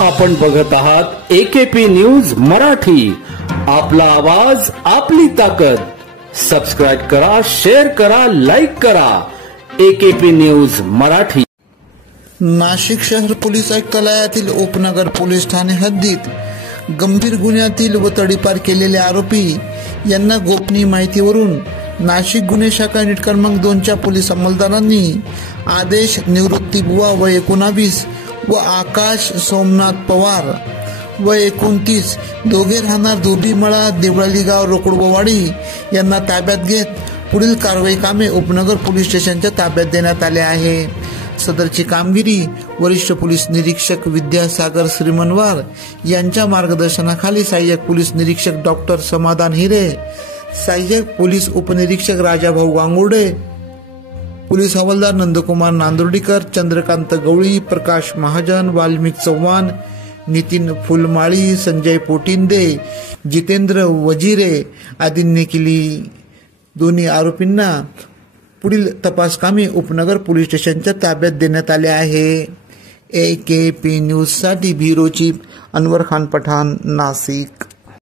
आपण बघत आहात AKP न्यूज मराठी. आपला आवाज आपली ताकद. सबस्क्राइब करा, शेअर करा, लाईक करा. AKP news Marathi. नाशिक शहर पोलीस आयुक्तालयातील उपनगर पोलीस ठाणे हद्दीत गंभीर गुन्ह्यातील व तडीपार केलेले आरोपी यांना गोपनीय माहितीवरून नाशिक गुन्हे शाखा युनिट क्रमांक 2च्या पोलीस अंमलदारांनी आदेश निवृत्ती बुवा वय 19 व आकाश सोमनाथ पवार वय 29 दोघे राहणार धोबीमळा देवळाली गाव रोकडबोवाडी यांना ताब्यात घेत पुढील कारवाई कामे उपनगर पोलीस स्टेशनच्या ताब्यात देण्यात आले आहे. सदरची कामगिरी वरिष्ठ पोलीस निरीक्षक विद्यासागर श्रीमनवार यांच्या मार्गदर्शनाखाली सहाय्यक पोलीस निरीक्षक डॉक्टर समाधान हिरे, सहाय्यक पोलीस उपनिरीक्षक राजाभाऊ गांगुर्डे, पोलीस हवालदार नंदकुमार नांदुर्डीकर, चंद्रकांत गवळी, प्रकाश महाजन, वाल्मिक चव्हाण, नितीन फुलमाळी, संजय पोटिंदे, जितेंद्र वजिरे आदींनी केली. दोन्ही आरोपींना पुढील तपास कामे उपनगर पोलीस स्टेशनच्या ताब्यात देण्यात आले आहे. AKP न्यूज साठी ब्युरो चीफ अनवर खान पठाण, नाशिक.